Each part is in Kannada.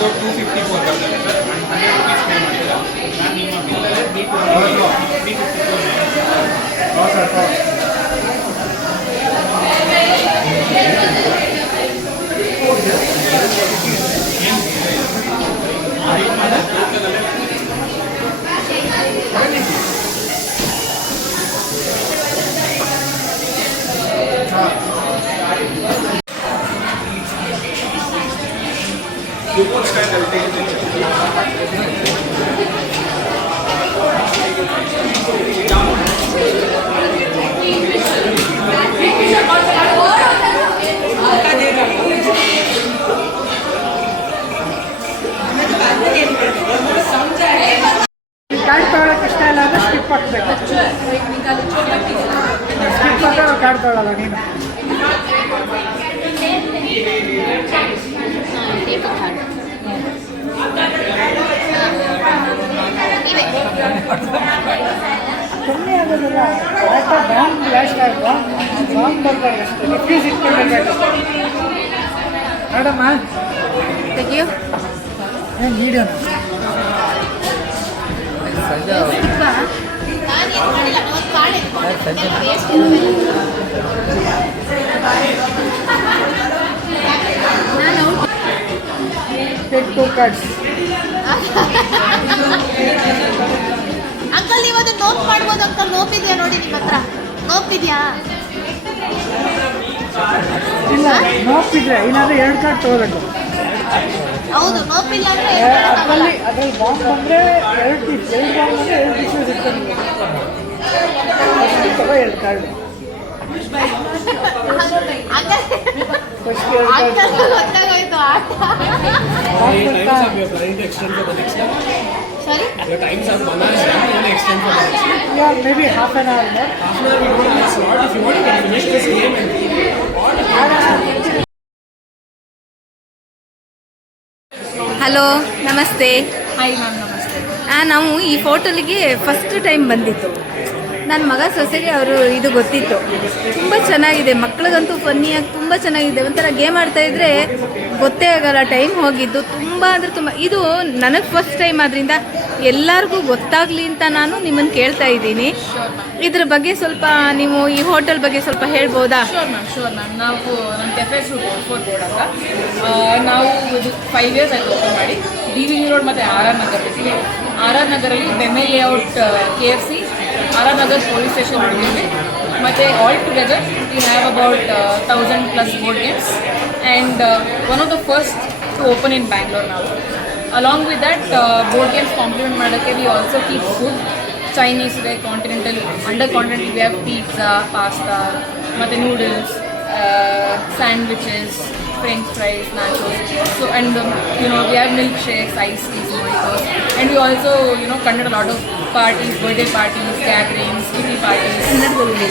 251. ಅಂದ್ರೆ ಸ್ಕಿಪ್ ತೊಗೊಳಲ್ಲ ನೀನು ಕಮ್ಮಿ ಆಗೋದಿಲ್ಲ ಬಾಂಬ್ ಬ್ಲಾಸ್ಟ್ ಆಯ್ತಾ ಬಾಂಬ್ ಬರ್ಬಾರ್ದು ಅಷ್ಟೇ ಡಿಫ್ಯೂಸ್ ಇಟ್ಕೊಳ್ಬೇಕು ನೋಡಮ್ಮ ತೆಗಿಯೋ ಟು ಕಾರ್ಡ್ಸ್ ಅಂಕಲ್ ನೀವು ಅದನ್ನ ನೋಟ್ ಮಾಡ್ಬೋದು ಅಂಕಲ್ ನೋಪಿದ್ಯಾ ನೋಡಿ ನಿಮ್ಮ ಹತ್ರ? ನೋಪಿದ್ಯಾ ಇಲ್ಲ ನೋಪಿದ್ರೆ ಏನಾದ್ರೂ ಎರಡು ಕಾರ್ಡ್ ತಗೋಬೇಕು. ಹೌದು ನೋಪಿಲ್ಲ ಅಂದ್ರೆ ಅದರಲ್ಲಿ ಅದ್ರಲ್ಲಿ ಬಾಂಬ್ ಬಂದ್ರೆ ಎರಡು ಪೀಸ್ ಎರಡು ಬಾಂಬ್ ಅಂದ್ರೆ ಎರಡು ಪೀಸ್ ಹಲೋ ನಮಸ್ತೆ ಹಾಯ್ ಮ್ಯಾಮ್ ನಾವು ಈ ಹೋಟೆಲ್ಗೆ ಫಸ್ಟ್ ಟೈಮ್ ಬಂದಿತ್ತು. ನನ್ನ ಮಗ ಸೊಸೆಗೆ ಅವರು ಇದು ಗೊತ್ತಿತ್ತು. ತುಂಬ ಚೆನ್ನಾಗಿದೆ, ಮಕ್ಳಿಗಂತೂ ಫನ್ನಿಯಾಗಿ ತುಂಬ ಚೆನ್ನಾಗಿದೆ. ಒಂಥರ ಗೇಮ್ ಆಡ್ತಾ ಇದ್ರೆ ಗೊತ್ತೇ ಆಗಲ್ಲ ಟೈಮ್ ಹೋಗಿದ್ದು. ತುಂಬ ಅಂದರೆ ತುಂಬ, ಇದು ನನಗೆ ಫಸ್ಟ್ ಟೈಮ್ ಆದ್ರಿಂದ ಎಲ್ಲರಿಗೂ ಗೊತ್ತಾಗಲಿ ಅಂತ ನಾನು ನಿಮ್ಮನ್ನು ಕೇಳ್ತಾ ಇದ್ದೀನಿ. ಇದ್ರ ಬಗ್ಗೆ ಸ್ವಲ್ಪ ನೀವು ಈ ಹೋಟೆಲ್ ಬಗ್ಗೆ ಸ್ವಲ್ಪ ಹೇಳ್ಬೋದಾ? ಶೋರ್ ಮ್ಯಾಮ್ ಶೋರ್ ಮ್ಯಾಮ್ ನಾವು ನಮ್ಮ ಕೆಫೆ ನಾವು ಇದು ಫೈವ್ ಇಯರ್ಸ್ ಆಗಿ ಓಪನ್ ಮಾಡಿ. ಡಿ ವಿ ರೋಡ್ ಮತ್ತು ಆರ್ ಆರ್ ನಗರ್ ಇದ್ದೀವಿ ಆರ್ ಆರ್ ನಗರಲ್ಲಿ ಬೆಮೆ layout K F C, R R Nagar police station ನೋಡಿದ್ದೀವಿ ಮತ್ತು all together we have about thousand plus board games and one of the first to open in Bangalore ನಾವು along with that board games compliment ಮಾಡೋಕ್ಕೆ we also keep food Chinese ಇದೆ continental under continental we have pizza pasta ಮತ್ತು noodles sandwiches French fries nachos. So and you know we have milk shakes ice teas and we also you know conduct lot of parties birthday parties gatherings kitty parties ಕನ್ನಡದಲ್ಲಿ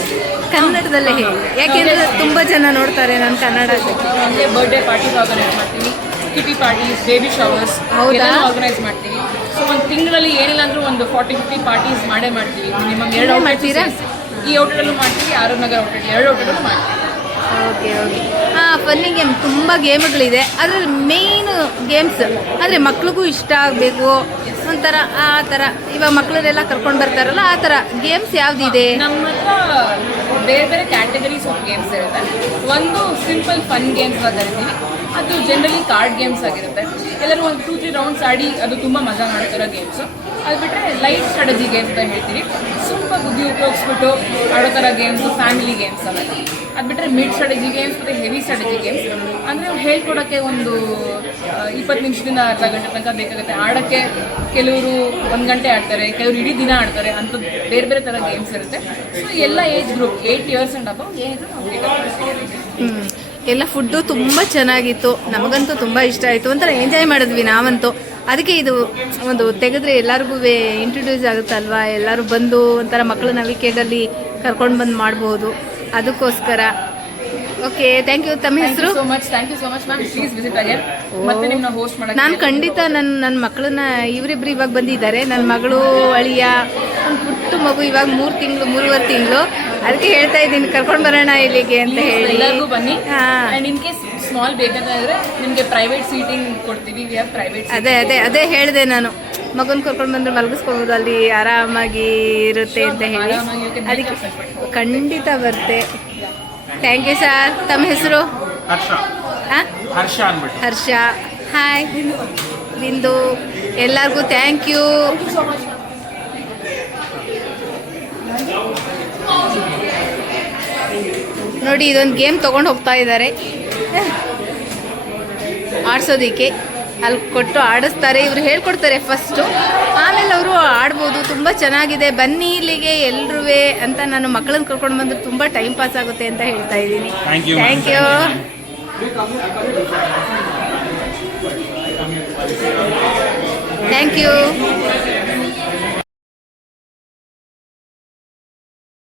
ಕನ್ನಡದಲ್ಲೇ ಹೇಳಿ. ಯಾಕೆಂದರೆ ತುಂಬ ಜನ ನೋಡ್ತಾರೆ ನಾನು ಕನ್ನಡ ಅಂದರೆ ಬರ್ಡೇ ಪಾರ್ಟೀಸ್ ಆರ್ಗನೈಸ್ ಮಾಡ್ತೀವಿ ಕಿಟಿ ಪಾರ್ಟೀಸ್ ಬೇಬಿ ಶವರ್ಸ್ ಎಲ್ಲ ಆರ್ಗನೈಸ್ ಮಾಡ್ತೀವಿ ಸೊ ಒಂದು ತಿಂಗಳಲ್ಲಿ ಏನಿಲ್ಲ ಅಂದ್ರೂ ಒಂದು ಫಾರ್ಟಿ ಫಿಫ್ಟಿ ಪಾರ್ಟೀಸ್ ಮಾಡೇ ಮಾಡ್ತೀವಿ. ನಿಮಗೆ ಎರಡು ಮಾಡ್ತೀರಾ? ಈ ಔಟ್ಲೆಟಲ್ಲೂ ಮಾಡ್ತೀವಿ ಆರ್ ನಗರ್ ಔಟ್ಲೆಟ್ ಎರಡು ಔಟ್ಲೆಟಲ್ಲೂ ಮಾಡ್ತೀವಿ. ಓಕೆ ಓಕೆ ಹಾಂ ಫನ್ನಿ ಗೇಮ್ ತುಂಬ ಗೇಮ್ಗಳಿದೆ ಅದರಲ್ಲಿ ಮೇಯ್ನ್ ಗೇಮ್ಸ್ ಅಂದರೆ ಮಕ್ಳಿಗೂ ಇಷ್ಟ ಆಗಬೇಕು. ಒಂಥರ ಆ ಥರ, ಇವಾಗ ಮಕ್ಕಳನ್ನೆಲ್ಲ ಕರ್ಕೊಂಡು ಬರ್ತಾರಲ್ಲ, ಆ ಥರ ಗೇಮ್ಸ್ ಯಾವುದಿದೆ? ನಮ್ಮ ಹತ್ರ ಬೇರೆ ಬೇರೆ ಕ್ಯಾಟಗರೀಸ್ ಆಫ್ ಗೇಮ್ಸ್ ಇರುತ್ತೆ. ಒಂದು ಸಿಂಪಲ್ ಫನ್ ಗೇಮ್ಸ್ ಕರಿತೀವಿ ಅದು ಜನರಲಿ ಕಾರ್ಡ್ ಗೇಮ್ಸ್ ಆಗಿರುತ್ತೆ. ಎಲ್ಲರೂ ಒಂದು ಟೂ ತ್ರೀ ರೌಂಡ್ಸ್ ಆಡಿ ಅದು ತುಂಬ ಮಜಾ ಮಾಡ್ತಿರೋ ಗೇಮ್ಸು ಅದು ಬಿಟ್ಟರೆ ಲೈಟ್ ಸ್ಟ್ರಾಟಜಿ ಗೇಮ್ಸ್ ಅಂತ ಹೇಳ್ತೀವಿ. ಸುಮ್ಮ ಬುದ್ಧಿ ಉಪಯೋಗಿಸ್ಬಿಟ್ಟು ಆಡೋ ಥರ ಗೇಮ್ಸು ಫ್ಯಾಮಿಲಿ ಗೇಮ್ಸ್ ಅಲ್ಲ. ಅದು ಬಿಟ್ಟರೆ ಮಿಡ್ ಸ್ಟ್ರಾಟಜಿ ಗೇಮ್ಸ್ ಮತ್ತು ಹೆವಿ ಸ್ಟ್ರಾಟಜಿ ಗೇಮ್ಸ್ ಅಂದರೆ ಹೇಳ್ಕೊಡೋಕ್ಕೆ ಒಂದು ಇಪ್ಪತ್ತು ನಿಮಿಷದಿಂದ ಅರ್ಧ ಗಂಟೆ ತನಕ ಬೇಕಾಗುತ್ತೆ. ಆಡೋಕ್ಕೆ ಕೆಲವರು ಒಂದು ಗಂಟೆ ಆಡ್ತಾರೆ, ಕೆಲವರು ಇಡೀ ದಿನ ಆಡ್ತಾರೆ ಅಂತ ಬೇರೆ ಬೇರೆ ಥರ ಗೇಮ್ಸ್ ಇರುತ್ತೆ. ಸೊ ಎಲ್ಲ age group eight years and above age. ಎಲ್ಲ ಫುಡ್ಡು ತುಂಬ ಚೆನ್ನಾಗಿತ್ತು. ನಮಗಂತೂ ತುಂಬ ಇಷ್ಟ ಆಯಿತು. ಒಂಥರ ಎಂಜಾಯ್ ಮಾಡಿದ್ವಿ ನಾವಂತೂ. ಅದಕ್ಕೆ ಇದು ಒಂದು ತೆಗೆದ್ರೆ ಎಲ್ಲರಿಗೂ ಇಂಟ್ರೊಡ್ಯೂಸ್ ಆಗುತ್ತಲ್ವಾ? ಎಲ್ಲರೂ ಬಂದು ಒಂಥರ ಮಕ್ಕಳನ್ನ ವೀಕೆಂಡಲ್ಲಿ ಕರ್ಕೊಂಡು ಬಂದು ಮಾಡ್ಬೋದು. ಅದಕ್ಕೋಸ್ಕರ. ಓಕೆ ಥ್ಯಾಂಕ್ ಯು ತಮ್ಮ ಹೆಸರು? So much thank you so much ma'am please visit again ಮತ್ತೆ ನಿಮ್ಮನ್ನ ಹೋಸ್ಟ್ ಮಾಡೋಕ್ಕೆ ನಾನು ಖಂಡಿತ ನನ್ನ ನನ್ನ ಮಕ್ಕಳನ್ನ ಇವರಿಬ್ರು ಇವಾಗ ಬಂದಿದ್ದಾರೆ. ನನ್ನ ಮಗಳು ಅಳಿಯ ಪುಟ್ಟು ಪುಟ್ಟ ಮಗು ಇವಾಗ ಮೂರು ತಿಂಗಳು ಮೂರುವರೆ ತಿಂಗಳು. ಅದಕ್ಕೆ ಹೇಳ್ತಾ ಇದ್ದೀನಿ ಕರ್ಕೊಂಡು ಬರೋಣ ಇಲ್ಲಿಗೆ ಅಂತ ಹೇಳಿ. ಎಲ್ಲರಿಗೂ ಬನ್ನಿ. ಹಾ. ಇನ್ ಕೇಸ್ ಸ್ಮಾಲ್ ಬೇಕಂತಂದ್ರೆ ನಿಮಗೆ ಪ್ರೈವೇಟ್ ಸೀಟಿಂಗ್ ಕೊಡ್ತೀವಿ ವಿ ಹ್ಯಾವ್ ಪ್ರೈವೇಟ್ ಅದೇ ಅದೇ ಅದೇ ಹೇಳಿದೆ ನಾನು. ಮಗನ ಕರ್ಕೊಂಡು ಬಂದ್ರೆ ಮಲಗಿಸ್ಕೊಬೋದು ಅಲ್ಲಿ ಆರಾಮಾಗಿ ಇರುತ್ತೆ ಅಂತ ಹೇಳಿ. ಅದಕ್ಕೆ ಖಂಡಿತ ಬರುತ್ತೆ ಥ್ಯಾಂಕ್ ಯು ಸರ್ ತಮ್ಮ ಹೆಸರು? ಹರ್ಷ. ಹಾಂ ಹರ್ಷ ಅಂದ್ಬಿಟ್ಟು. ಹರ್ಷ. ಹಾಯ್ ಬಿಂದು. ಎಲ್ಲರಿಗೂ ಥ್ಯಾಂಕ್ ಯು ನೋಡಿ ಇದೊಂದು ಗೇಮ್ ತೊಗೊಂಡು ಹೋಗ್ತಾ ಇದ್ದಾರೆ. ಆಡಿಸೋದಕ್ಕೆ. ಅಲ್ಲಿ ಕೊಟ್ಟು ಆಡಿಸ್ತಾರೆ. ಇವರು ಹೇಳ್ಕೊಡ್ತಾರೆ ಫಸ್ಟು ಆಮೇಲೆ ಅವರು ಆಡ್ಬೋದು. ತುಂಬ ಚೆನ್ನಾಗಿದೆ. ಬನ್ನಿ ಇಲ್ಲಿಗೆ ಎಲ್ರೂ ಅಂತ ನಾನು ಮಕ್ಕಳನ್ನ ಕರ್ಕೊಂಡು ಬಂದ್ರೆ ತುಂಬ ಟೈಮ್ ಪಾಸ್ ಆಗುತ್ತೆ ಅಂತ ಹೇಳ್ತಾ ಇದ್ದೀನಿ. Thank you thank you